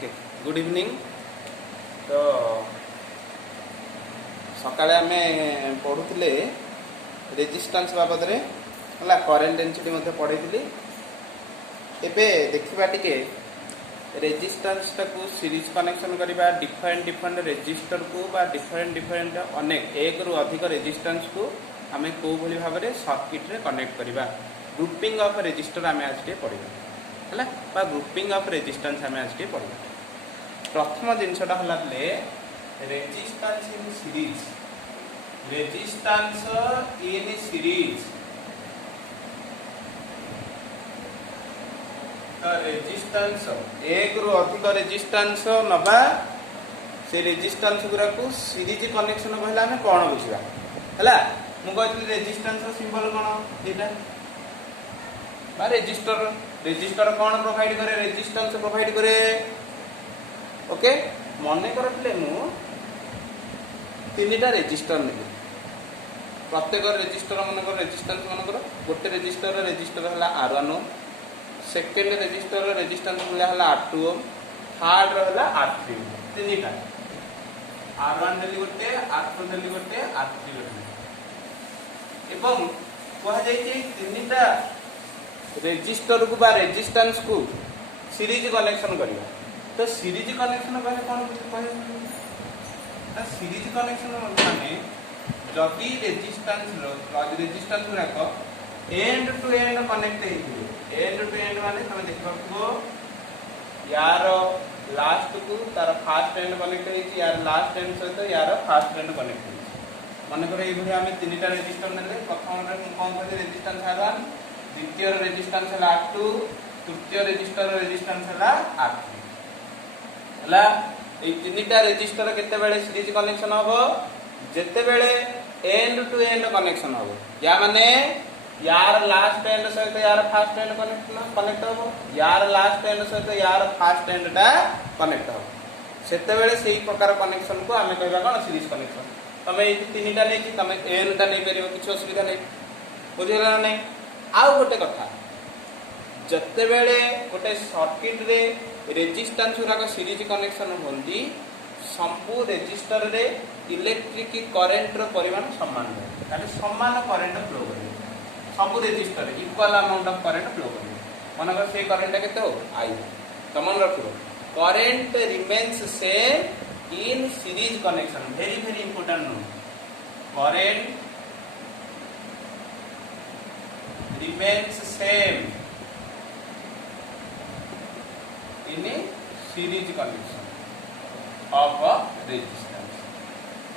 Okay good evening. तो सकाळे आमे पढ़ुले resistance बाबद रे हला करेंट डेंसिटी मध्ये पढ़ैथिली। एबे देखिबा टिके रेजिस्टेंस टाकू सीरीज कनेक्शन करबा डिफरेंट रेजिस्टर को बा डिफरेंट अनेक एक रु अधिक रेजिस्टेंस को आमे को भली भाव रे सर्किट रे कनेक्ट करबा। ग्रुपिंग ऑफ रेजिस्टर आमे आज के पढ़िबा हला बा ग्रुपिंग ऑफ रेजिस्टेंस आमे आज के पढ़िबा। प्रथम जिनसटा हला ले resistance in series. Resistance in series तो रेजिस्टेंस एक रु अधिक रेजिस्टेंस नबा से रेजिस्टेंस गुरा को सीरीज कनेक्शन कहला हमें कोन बुझिबा हला। मु कहथि रेजिस्टेंस सिंबल कोन एटा बा रेजिस्टर। रेजिस्टर कोन प्रोवाइड करे? रेजिस्टेंस प्रोवाइड करे। ओके मने करथिले मु तीनटा रेजिस्टर नेबे। प्रत्येक रेजिस्टर मनकर रेजिस्टेंस मनकर गोटे रेजिस्टर हला R1 ओम, सेकेंड रेजिस्टर रेजिस्टेंस हला R2 ओम, थर्ड हला R3 ओम। तीनटा R1 देली गोटे, R2 देली गोटे, R3 देली एवं कहा जाय जे तीनटा रेजिस्टर को बा रेजिस्टेंस को सीरीज कनेक्शन करिया। तो सीरीज कनेक्शन कहले कोन कहले सीरीज कनेक्शन माने जदि रेजिस्टेंस गुराक एंड टू एंड कनेक्ट हेतिबे। एंड टू एंड माने तमे देखबो यार लास्ट को तार फर्स्ट एंड कनेक्ट हेछि, यार लास्ट एंड सहित यार फर्स्ट एंड कनेक्ट हेछि। माने करे ए भली हमें तीनटा रेजिस्टर नेले। प्रथम रे कोन कहले रेजिस्टेंस R1, द्वितीय रेजिस्टेंस हला R2, तृतीय रेजिस्टेंस हला R3 हला। ए तीनटा रेजिस्टर केते बेले सीरीज कनेक्शन होबो? जेते बेले एंड टू एंड कनेक्शन होबो। या माने यार लास्ट एंड सहित यार फर्स्ट एंड कनेक्ट होबो, यार लास्ट एंड सहित यार फर्स्ट एंड टा कनेक्ट होबो। सेते बेले सेही प्रकार कनेक्शन को हमें कहबा कोन सीरीज कनेक्शन। तमे ए तीनटा नै कि तमे एन टा नै परिबो, किछ असुविधा नै। बुझिला नै? आउ गोटे कथा, जते बेले गोटे सर्किट रे रेजिस्टेंस गुराक सीरीज कनेक्शन होंदी संपू रेजिस्टर रे इलेक्ट्रिक करंट रो परिमाण समान है। ताले समान करंट फ्लो करे संपू रेजिस्टर रे equal amount of current flow करे। मानकर से करंट केते हो I समान रखिबो। Current remains same in series connection. Very important नो। Current remains same in a series connection of a resistance.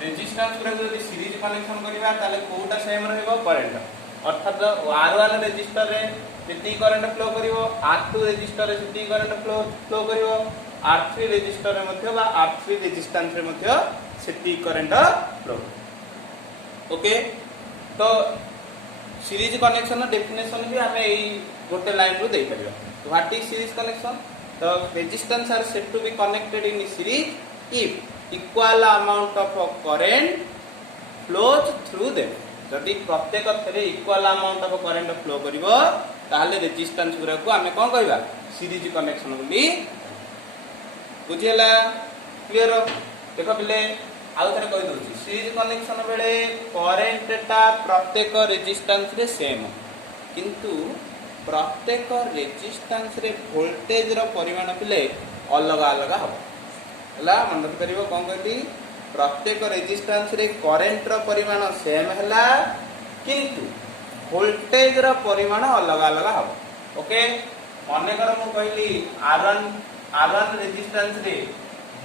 Resistance गुरा जदि सीरीज कनेक्शन करिबा ताले कोटा सेम रहइबो करंट। अर्थात R1 रेजिस्टर रे जेती करंट फ्लो करिवो, R2 रेजिस्टर रे जेती करंट फ्लो करिवो, R3 रेजिस्टर रे मध्ये बा R3 रेजिस्टेंस रे मध्ये सेती करंट फ्लो। ओके तो सीरीज कनेक्शन डेफिनेशन भी हमें एई गोटे लाइन रो देई परिबा। What is series connection? The resistance are said to be connected in series if equal amount of current flows through them. जदि प्रत्येक थरे equal amount of current flow करिवो ताले रेजिस्टेंस गुरा को हमें कोन कहबा? सीरीज कनेक्शन बोली। बुझियला? क्लियर? देखो पिले आउ थरे कहि दोछि सीरीज कनेक्शन बेले करंट ता प्रत्येक रेजिस्टेंस रे सेम, किंतु प्रत्येक रेजिस्टेंस रे वोल्टेज रो परिमाण पिले अलग अलग हबो हला। मन रख करिवो कोन कहली प्रत्येक रेजिस्टेंस रे करंट रो परिमाण सेम हला, किंतु वोल्टेज रो परिमाण अलग अलग हबो। ओके माने कर मु कहली R1 रेजिस्टेंस रे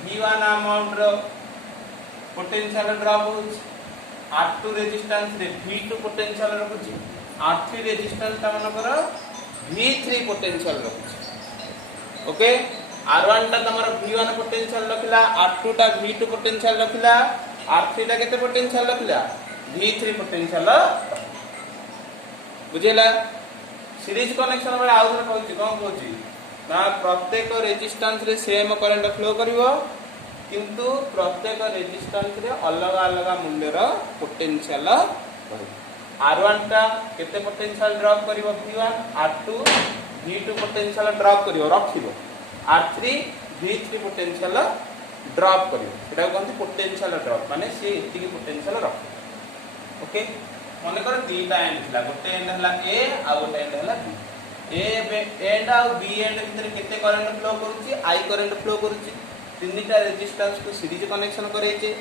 V1 अमाउंट रो पोटेंशियल ड्रॉप होछ, R2 रेजिस्टेंस रे V2 पोटेंशियल रखुची, R3 रेजिस्टेंस ता मन कर V3 पोटेंशियल रखुची। ओके R1 ता तमरो V1 पोटेंशियल रखिला, R2 ता V2 पोटेंशियल रखिला, R3 ता केते पोटेंशियल रखिला? V3 potential. बुझिला? सीरीज कनेक्शन बेले आउ थोड़ा कहूची कोन कहूची ना प्रत्येक रेजिस्टेंस रे सेम करंट फ्लो करिवो, किंतु प्रत्येक रेजिस्टेंस रे अलग अलग मूल्य रो पोटेंशियल रहइबो। R1 टा केते पोटेंशियल ड्रॉप करिवो V1, R2 V2 potential drop करिवो रखिवो, R3 V3 पोटेंशियल ड्रॉप करियो सेटा कहते पोटेंशियल ड्रॉप माने से एतिकी पोटेंशियल रख ओके मन कर तीनटा एंड थिला गोटे एंड हला ए आ गोटे एंड हला बी ए एंड आ बी एंड भीतर केते करंट फ्लो करूची आई करंट फ्लो करूची तीनटा रेजिस्टेंस को सीरीज कनेक्शन करैचे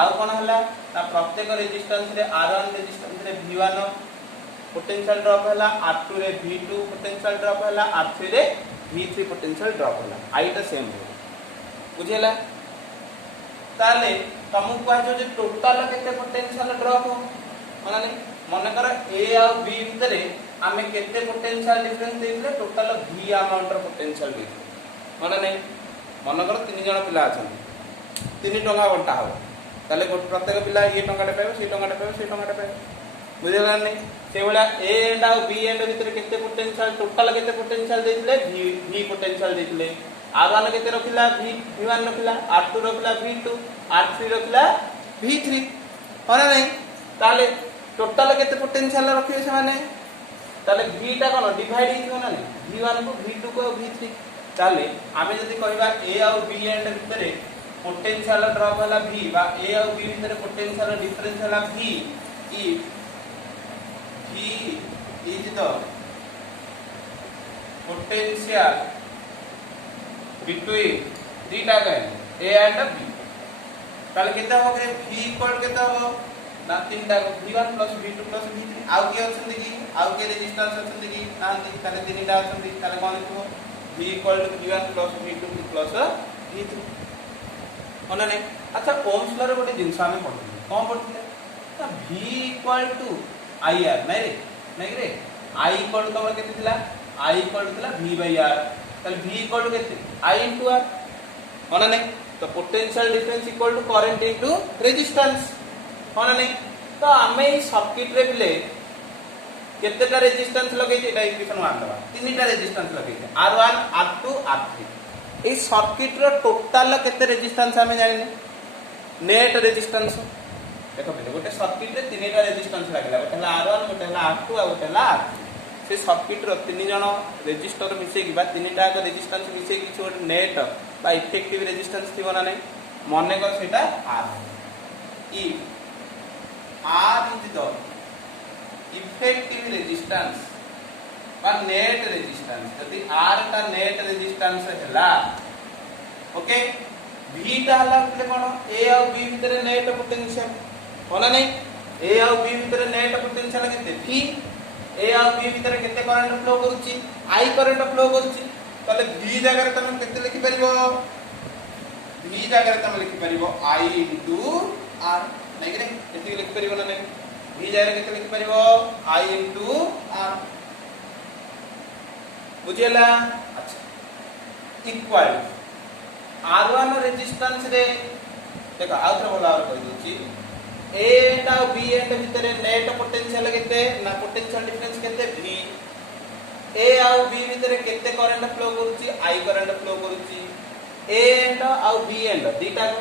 आ कोन हला ना प्रत्येक रेजिस्टेंस रे R1 रेजिस्टेंस रे V1 पोटेंशियल ड्रॉप हला R2 रे V2 पोटेंशियल ड्रॉप हला R3 रे V3 पोटेंशियल ड्रॉप हला आईटा सेम हो बुझेला ताले तुमको कहजो जे टोटल केते पोटेंशियल ड्रॉप हो माने मन कर ए और बी भीतर आमे केते पोटेंशियल डिफरेंस देइले टोटल V अमाउंट रो पोटेंशियल दे माने नै मन कर तीन जण पिला अछन 3 टका घंटा हो ताले प्रत्येक पिला ये टंगाटे पाइबो से टंगाटे पाइबो से टंगाटे पाइबो बुझेला नै से वाला ए एंड और बी एंड भीतर केते पोटेंशियल टोटल केते पोटेंशियल देइले V पोटेंशियल देइले R1 केते रखिला V1 रखिला R2 रखिला V2 R3 रखिला V3 होना नै ताले टोटल केते पोटेंशियल रखिए से माने ताले V टा कोन डिवाइड हिथियो ना नै V1 को V2 को V3 ताले आमे जदी कहबा A और B एंड भीतर पोटेंशियल ड्रॉप हला V बा A और B भीतर पोटेंशियल डिफरेंस हला V if V is the potential between theta A and B ताले केते हो गए V इक्वल केते हो ना तीनटा V1 V2 V3 आउ के अछन कि आउ के रेजिस्टेंस अछन कि ना ताले तीनटा अछन ताले कोन लिखो V equal to V1 V2 V3 होना नै अच्छा ओम्स लॉ रे गोटे जिंस आमे पढिले कोन पढिले ना V इक्वल टू IR नै रे I इक्वल टू तमर केते थिला I इक्वल टू थिला V बाय R ताले V इक्वल टू केते I इनटू R होना नै तो potential difference equal to current into resistance होना नै तो आमे ई सर्किट रे बिले केतेटा रेजिस्टेंस लगेछि एटा इक्वेशन मान दबा तीनटा रेजिस्टेंस लगेछि R1 R2 R3 ए सर्किट रो टोटल केते रेजिस्टेंस हमें जानि नेट रेजिस्टेंस देखो बेले गोटे सर्किट रे तीनटा रेजिस्टेंस लागला गोटे हला R1 गोटे हला R2 आ गोटे हला R3 से सर्किट रो तीन जण रेजिस्टर मिसे कि बा तीनटा का रेजिस्टेंस मिसे कि छोट नेट बा इफेक्टिव रेजिस्टेंस थिबो ना नै मने कर सेटा R E R is the effective resistance बा नेट रेजिस्टेंस यदि R का नेट रेजिस्टेंस हैला ओके V ता हला के कोन A और B भीतर नेट पोटेंशियल होला नै A और B भीतर नेट पोटेंशियल केते V A और B भीतर केते करंट फ्लो करूची I करंट फ्लो करूची तले V जगह रे तमे केते लिखि परिबो V जगह रे तमे लिखि परिबो I into R नै रे केते लिखि परिबो ना नै V जगह रे केते लिखि परिबो I into R बुझेला अच्छा इक्वल R1 रेजिस्टेंस रे देखो आउथरे बोला और कहि दोची A एंड और B एंड भीतर नेट पोटेंशियल केते ना पोटेंशियल डिफरेंस केते V A और B भीतर केते करंट फ्लो करूची I करंट फ्लो करूची A एंड और B एंड दीटा को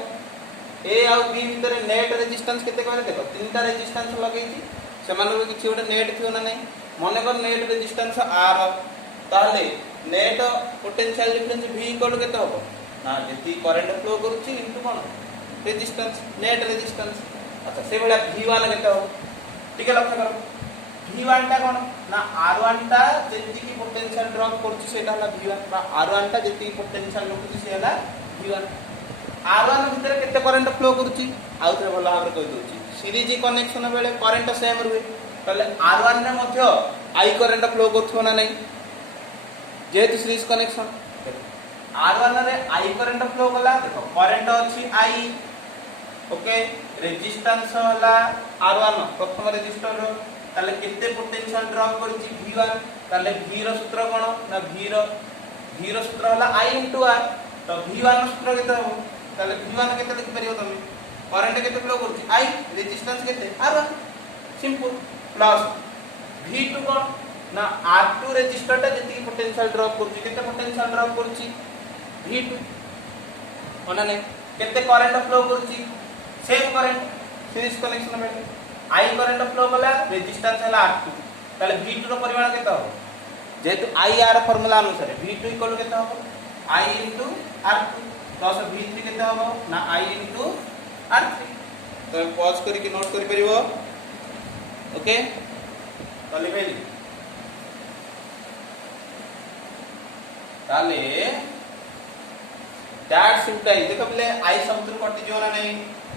A और B भीतर नेट रेजिस्टेंस केते कहले देखो तीनटा रेजिस्टेंस लगेची समान को किछि ओटा नेट थियो ना नै मने कर नेट रेजिस्टेंस R ताले net potential difference V equal केते होबो ना जति करंट फ्लो करूची इनटू कोन रेजिस्टेंस नेट रेजिस्टेंस अच्छा से बेला V1 केते हो ठीक है लक्ष्य करो V1 टा कोन ना R1 टा जति की पोटेंशियल ड्रॉप करूची सेटा हला V1 बा R1 टा जति की पोटेंशियल रखुची से हला V1 R1 भीतर केते करंट फ्लो करूची आउथरे भला भाबरे कहि दोची सीरीज कनेक्शन बेले करंट सेम रुहे तले R1 ने मध्य I करंट फ्लो करथो ना नै जेहेतु सीरीज कनेक्शन R1 रे I करंट फ्लो गला देखो करंट अछि I ओके रेजिस्टेंस होला R1 प्रथम रेजिस्टर रो ताले केते पोटेंशियल ड्रॉप करछि V1 ताले V रो सूत्र कोन ना V रो सूत्र होला I * R तो V1 सूत्र केते हो ताले V1 केते लिखि परियो तमे करंट केते फ्लो करछि I रेजिस्टेंस केते R1 सिंपल प्लस V2 कोन ना R2 रेजिस्टर ता जति पोटेंशियल ड्रॉप करछि केते पोटेंशियल ड्रॉप करछि V2 होना नै केते करंट फ्लो करछि सेम करंट सीरीज कनेक्शन में I करंट फ्लो गला रेजिस्टेंस हला R2 ताले V2 रो परिमाण केते हो जेतु IR फार्मूला अनुसार V2 केते हो I into R2 plus V3 केते हबो ना I into R3 तो पॉज करके नोट करि परिबो ओके तो लिखेली ताले दैट सिम्पल देखो बोले I शब्द कटि जो ना नहीं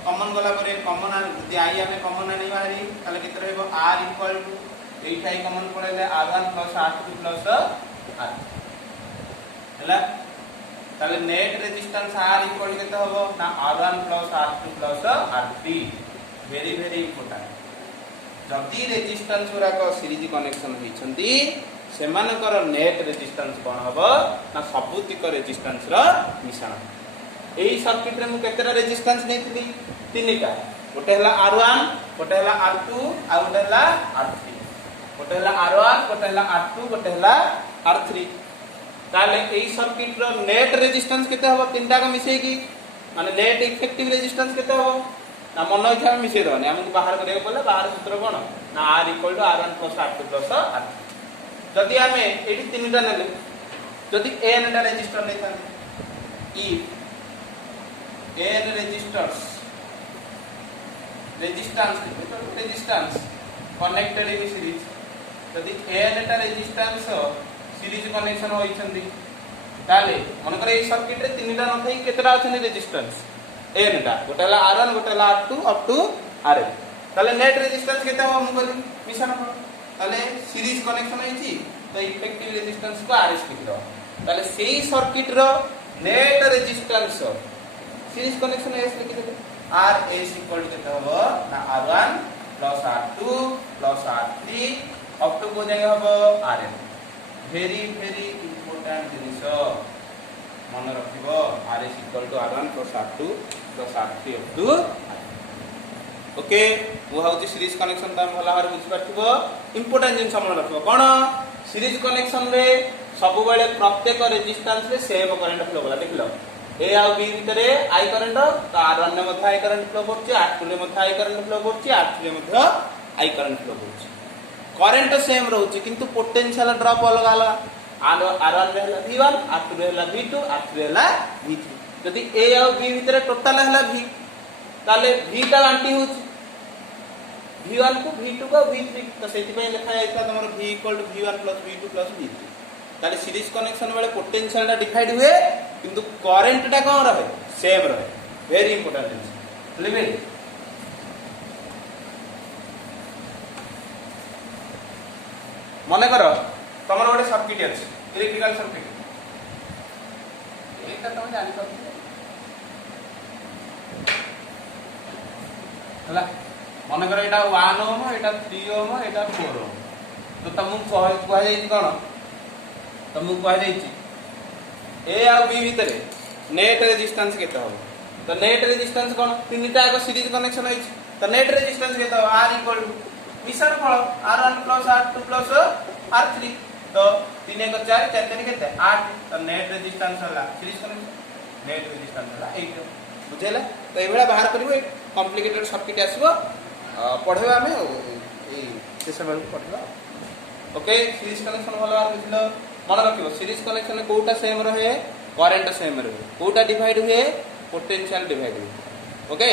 कॉमन गला परे कॉमन यदि I हमें कॉमन आनी बाहरी ताले केते रहबो R इक्वल टू 8 कॉमन पड़ेले R1 plus R2 plus R हला ताले नेट रेजिस्टेंस R इक्वल केते हबो ना R1 plus R2 plus R3 very very important जदी रेजिस्टेंस गुरा को सीरीज कनेक्शन होइछंती सेमानकर नेट रेजिस्टेंस कोन हबो ना सबुतिक रेजिस्टेंस रो मिश्रण एही सर्किट रे मु केतेरा रेजिस्टेंस नेथिली तीनटा गोटे हला R1 गोटे हला R2 आ गोटे हला R3 गोटे हला R1 गोटे हला R2 गोटे हला R3 ताले एही सर्किट रो नेट रेजिस्टेंस केते हबो तीनटा को मिसेई की माने नेट इफेक्टिव रेजिस्टेंस केते हबो ना मन इच्छा मिसेई दने हमकु बाहर करे बोले बाहर सूत्र कोन ना R equal to R1 plus R2 plus R3 जदि आमे एठी तीनटा नेले जदि n टा रेजिस्टर नै थाने if n resistance connected in series जदि n टा रेजिस्टेंस सीरीज कनेक्शन होइछंदी ताले मन करे ए सर्किट रे तीनटा न थाई केतरा अछन रेजिस्टेंस n टा गोटेला R1 गोटेला R2 अप टू Rn ताले नेट रेजिस्टेंस केते हो हम बोली मिशन हो ताले सीरीज कनेक्शन होइछि तो इफेक्टिव रेजिस्टेंस को Rs लिख दो ताले सेही सर्किट रो net resistance series connection S लिख दे Rs इक्वल टू केते हो ना R1 plus R2 plus R3 up to को जाय हो Rn वेरी वेरी इंपोर्टेंट जिनिस मन रखिबो Rs equal to R1 plus R2 plus R3 up to okay वो हाउची सीरीज कनेक्शन तम भला हार बुझ परथिबो इंपोर्टेंट जिनिस मन रखिबो कोन सीरीज कनेक्शन रे सब बेले प्रत्येक रेजिस्टेंस रे सेम करंट फ्लो होला देखलो ए आ बी भितरे आई करंट तो R1 रे मध्ये आई करंट फ्लो करछि R2 रे मध्ये आई करंट फ्लो करछि R3 रे मध्ये आई करंट फ्लो करछि करंट सेम रहउछि किंतु पोटेंशियल ड्रॉप अलग अलग R1 रे हला V1 R2 रे हला V2 R3 रे हला V3 जदि ए आ बी भितरे टोटल हला V ताले V टा बांटी होछि V1 को V2 को V3 तो सेति पय लिखा जायता तमरो V equal to V1 plus V2 plus V3 ताले सीरीज कनेक्शन वाले पोटेंशियल टा डिवाइड हुए किंतु करंट टा कोन रहे सेम रहे वेरी इंपोर्टेंट लेवल मने करो तमरो गोटे सर्किट अछि इलेक्ट्रिकल सर्किट एटा तुम जानि सकते हला मन कर एटा 1 ओम एटा 3 ओम एटा 4 ओम तो तुमको कह जाई कोन तुमको कह जाई ए आ बी भीतर नेट रेजिस्टेंस केते हो तो नेट रेजिस्टेंस कोन तीनटा को सीरीज कनेक्शन होई तो नेट रेजिस्टेंस केते हो R इक्वल टू मिश्रण फल R1 plus R2 plus R3 तो 3 1 4 4 3 केते 8 तो नेट रेजिस्टेंस होला सीरीज कनेक्शन नेट रेजिस्टेंस होला 8 बुझेला तो एबेला बाहर करिवो कॉम्प्लिकेटेड सर्किट आसीबो पढेबा हमें ए सेशन वाला पढेबा ओके सीरीज कनेक्शन वाला बुझलो मन रखिबो सीरीज कनेक्शन में कोटा सेम रहे करंट सेम रहे कोटा डिवाइड हुए पोटेंशियल डिवाइड हुए ओके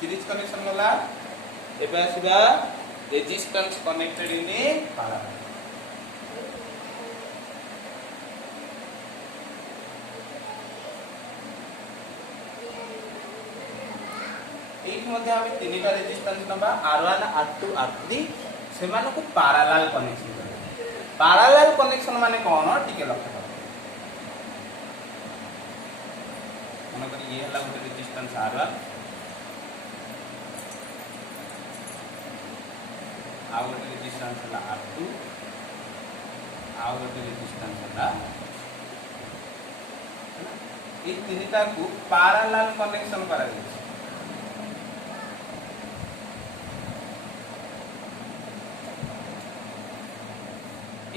सीरीज कनेक्शन वाला एबे आसीबा रेजिस्टेंस कनेक्टेड इन पैरेलल हम तीनटा रेजिस्टेंस नबा R1 R2 R3 से मानको पैरेलल कनेक्शन माने कोन टिके लक्ष्य करो मन कर ये हला गोटे रेजिस्टेंस R1 आ गोटे रेजिस्टेंस हला R2 आ गोटे रेजिस्टेंस हला ए तीनटा को पैरेलल कनेक्शन करा जाय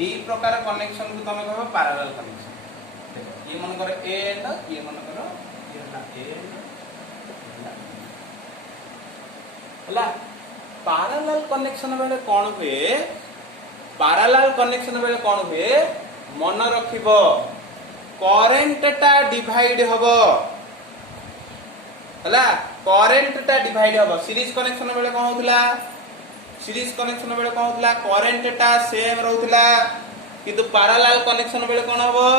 ए प्रकार कनेक्शन को तमे कहबो पैरेलल कनेक्शन देखो ये मन करे ए एंड ये मन करो ये हला ए हला पैरेलल कनेक्शन बेले कोन हुए पैरेलल कनेक्शन बेले कौन हुए मन रखिबो करेंट टा डिवाइड हबो हला करेंट टा डिवाइड हबो सीरीज कनेक्शन बेले कौन होतला सीरीज कनेक्शन बेले कौन होतला करेंट टा सेम रहउतला किंतु पैरेलल कनेक्शन बेले कौन हबो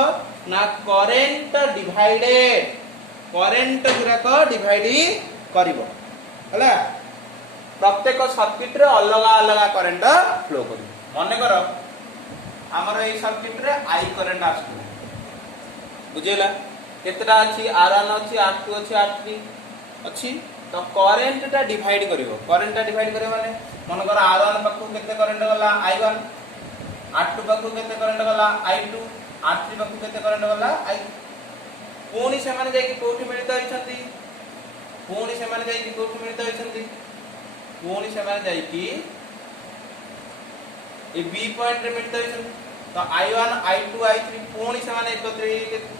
ना करेंट डिवाइडेड करेंट गुरा को डिवाइड करिवो हला प्रत्येक सर्किट रे अलग अलग करंट फ्लो करिवो मने करो हमर ए सर्किट रे आई करंट आसु बुझेला केतरा अछि R1 अछि R2 अछि R3 अछि तो करंट टा डिवाइड करिवो करंट टा डिवाइड करे माने मन कर R1 पक्कू केते करंट गला I1 R2 पक्कू केते करंट गला I2 R3 पक्कू केते करंट गला I पुणी से माने जाई कि कोठी मिलित होइछंती पुणी से माने जाई कि कोठी मिलित होइछंती पुणी से माने जाई कि ए बी पॉइंट रे मिलित होइछंती तो I1 I2 I3 पुणी से माने एकत्रे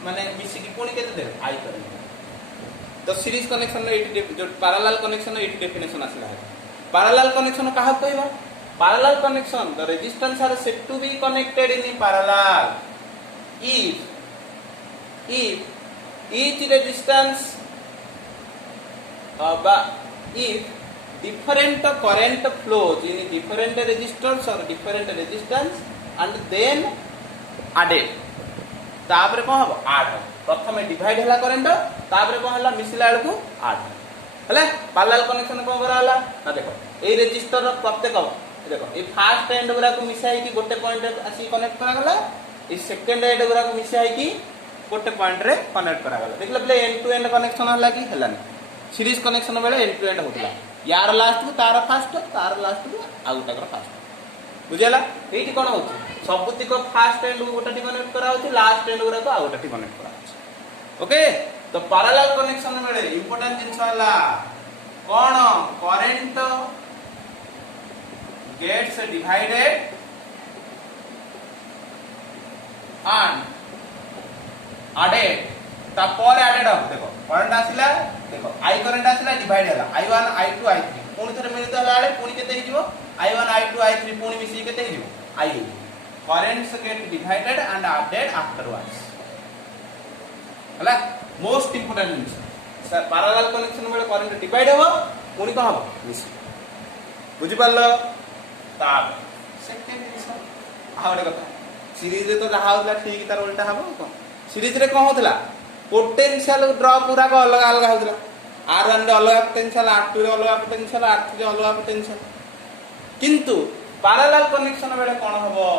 माने मिसी कि पुणी केते देबे I करंट तो सीरीज कनेक्शन रे जो पैरेलल कनेक्शन रे डेफिनेशन आसला है पैरेलल कनेक्शन काहा कहबा parallel connection the resistance are said to be connected in parallel if each resistance if different current flows in different resistors or different resistance and then added तापर कोन हबो add प्रथमे divide हला current तापर कोन हला मिसला बेलकू add हले parallel connection कोन करा हला ना देखो ए रेजिस्टर रो प्रत्येक देखो ए फर्स्ट एंड गुरा को मिसाई कि गोटे पॉइंट रे आसी कनेक्ट करा गला ए सेकंड एंड गुरा को मिसाई कि गोटे पॉइंट रे कनेक्ट करा गला देखले बले एंड टू एंड कनेक्शन हला कि हलानी सीरीज कनेक्शन बेले एंड टू एंड होतला यार लास्ट को तार फर्स्ट तार लास्ट को आउटा कर फर्स्ट बुझेला एठी कोन होची सबुति को फर्स्ट एंड गोटाटी कनेक्ट करा होची लास्ट एंड गुरा को आउटाटी कनेक्ट करा होची ओके तो पैरेलल कनेक्शन बेले इंपोर्टेंट जिंस हला कोन current gets divided and added तापर added अब देखो करंट आसिला देखो I करंट आसिला डिवाइड हला I1 I2 I3 पुनी थरे मिलित हला आले पुनी केते हिजिवो I1 I2 I3 पुनी मिसी केते हिजिवो I currents get divided and added afterwards हला most important sir parallel connection बेले करंट डिवाइड हो पुनी कोन हो मिसी बुझि पालो तार सेकेंड डिविजन आउडे कथा सीरीज रे तो जहा होतला ठीक तार उल्टा हबो कोन सीरीज रे कोन होतला पोटेंशियल ड्रॉप पूरा को अलग अलग होतला R1 रे अलग पोटेंशियल R2 रे अलग पोटेंशियल R3 रे अलग पोटेंशियल किंतु पैरेलल कनेक्शन बेले कोन हबो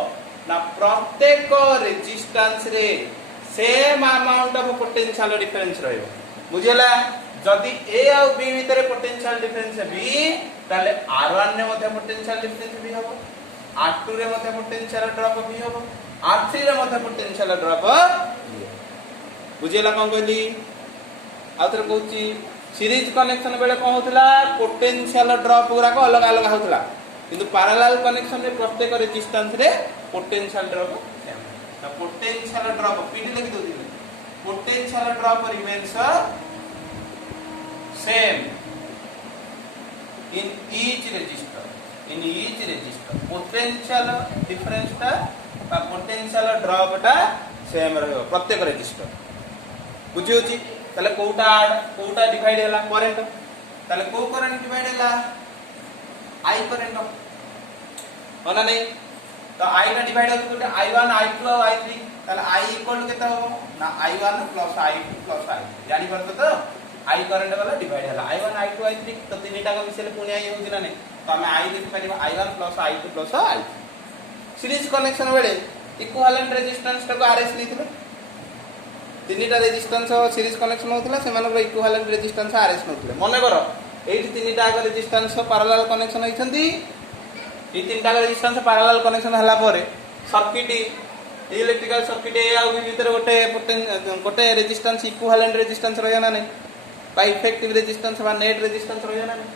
ना प्रत्येक रेजिस्टेंस रे same amount of potential difference रहइबो बुझिला जदि ए और बी भीतर पोटेंशियल डिफरेंस बी ताले R1 रे मध्ये पोटेंशियल डिफरेंस भी हबो R2 रे मध्ये पोटेंशियल ड्रॉप भी हबो R3 रे मध्ये पोटेंशियल ड्रॉप बुझिला कोन कहली आउतर कहूची सीरीज कनेक्शन बेले कोन होतला पोटेंशियल ड्रॉप गुरा को अलग अलग होतला किंतु पैरेलल कनेक्शन रे प्रत्येक रेजिस्टेंस रे potential drop same the potential drop PD लिखि दोती potential drop remains same in each register potential difference टा बा potential drop टा सेम रहयो प्रत्येक रेजिस्टर बुझी होची तले कोउटा डिवाइड होला करंट तले को करंट डिवाइड होला I करंट होना नहीं तो I का डिवाइड होतो कोटे I1 I2 और I3 तले I इक्वल टू केता हो ना I1 + I2 + I जानि परतो तो I करंट वाला डिवाइड हला I1 I2 I3 तो तीनटा का मिसले पुनी आई होची ना नहीं तो हमें I लिखि परिबा I1 + I2 + I series connection बेले इक्विवेलेंट रेजिस्टेंस को RS लिखिबे तीनटा रेजिस्टेंस सीरीज कनेक्शन होतला से मानको इक्विवेलेंट रेजिस्टेंस RS नथले मने करो एठी तीनटा का रेजिस्टेंस पैरेलल कनेक्शन होइछंती ई तीनटा का रेजिस्टेंस पैरेलल कनेक्शन हला परे सर्किट इलेक्ट्रिकल सर्किट ए आ भीतर गोटे रेजिस्टेंस इक्विवेलेंट रेजिस्टेंस रहय ना नहीं बा इफेक्टिव रेजिस्टेंस बा नेट रेजिस्टेंस रहय ना नहीं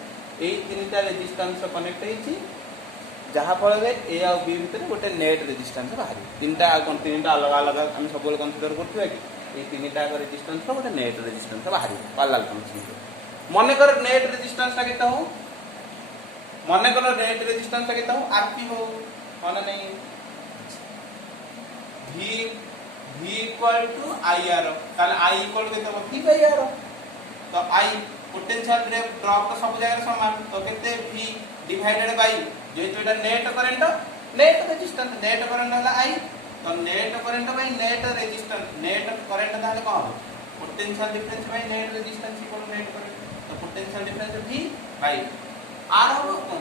एई तीनटा रेजिस्टेंस कनेक्ट हेछि जहा फल ए आ बी भीतर गोटे नेट रेजिस्टेंस बाहरी तीनटा अलग अलग हम सब कंसीडर करथुवा कि ए तीनटा का रेजिस्टेंस गोटे नेट रेजिस्टेंस बाहरी पैरेलल कनेक्शन मने कर नेट रेजिस्टेंस ता केता हो मने कर नेट रेजिस्टेंस ता केता हो आरपी हो माने नहीं v v equal to IR ताले I इक्वल केते हो v बाय R तो I पोटेंशियल ड्रॉप तो सब जगह समान तो केते v डिवाइडेड बाय जेतु एटा net current net resistance net current होला I तो net current by net resistance net current ताले को हो potential difference by net resistance equal net current तो potential difference v by R हो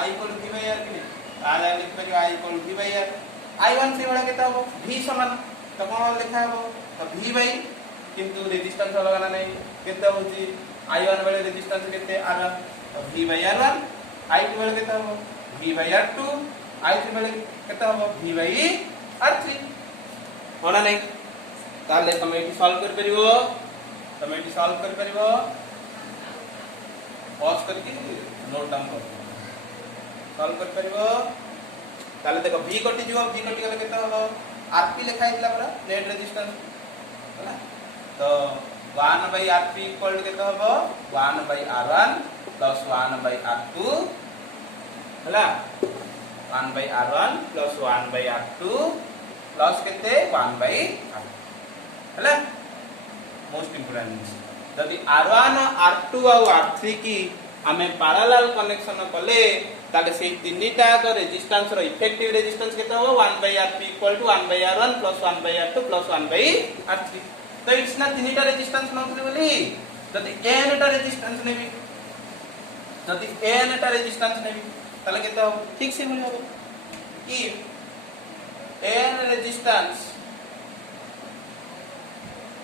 I equal v by R कि आ जा लिख परियो I equal v by R I1 से बड़ा केता हो v समान तो कोन लिखा हो तो v बाय किंतु रेजिस्टेंस अलग ना नहीं केते होची I1 बेले रेजिस्टेंस केते R तो v बाय R1 I2 बेले केता हो v बाय R2 I3 बेले केता हो v बाय R3 होना नहीं ताले तमे एटी सॉल्व कर परियो तमे एटी सॉल्व कर परियो पॉज करके नोट डाउन कर सॉल्व कर परियो ताले देखो v कटि जीव v कटि गले केता हो Rp लिखा हितला बरा नेट रेजिस्टेंस होला तो 1 by R3 इक्वल टू केता हो 1 by R1 plus 1 by R2 होला 1 by R1 plus 1 by R2 plus केते 1 by R होला मोस्ट इंपोर्टेंट जदि R1 R2 और R3 की आमे पैरेलल कनेक्शन कले ताले से तीनटा को रेजिस्टेंस रो इफेक्टिव रेजिस्टेंस केता हो 1 by Rp equal to 1 by R1 plus 1 by R2 plus 1 by R3 तो इट्स ना तीनटा रेजिस्टेंस नथले बोली जदि n टा रेजिस्टेंस नेबी जदि n टा रेजिस्टेंस नेबी ताले केता हो ठीक से बोली हो कि n resistance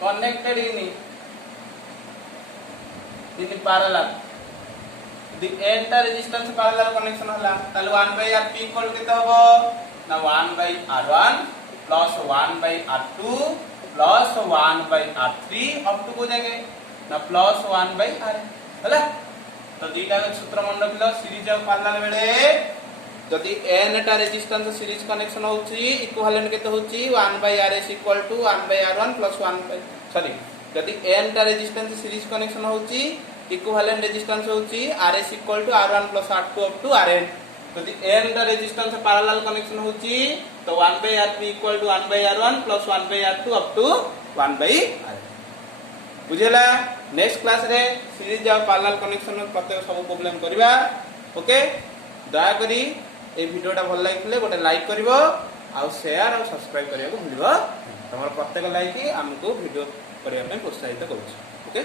connected in parallel the entire resistance parallel connection होला ताले 1 by Rp इक्वल केता हो ना 1 by R1 plus 1 by R2 plus 1 by R3 up to को जाके ना plus 1 by R होला तो दीटा के सूत्र मन रखलो सीरीज ऑफ पैरेलल बेले जदि n टा रेजिस्टेंस सीरीज कनेक्शन होची इक्विवेलेंट केते होची 1 by Rs equal to 1 by R1 plus 1 by sorry जदि n टा रेजिस्टेंस सीरीज कनेक्शन होची इक्विवेलेंट रेजिस्टेंस होची Rs equal to R1 plus R2 up to Rn जदि n टा रेजिस्टेंस पैरेलल कनेक्शन होची तो 1 by Rp equal to 1 by R1 plus 1 by R2 up to 1 by Rn बुझेला next class रे series of parallel connection प्रत्येक सब problem करबा okay दया करी ए वीडियोटा भल लागिले गोटे लाइक करिवो आ शेयर और सब्सक्राइब करिया को भूलिबो तमर प्रत्येक लाइक हमको वीडियो करिया पे प्रोत्साहित करूछ ओके।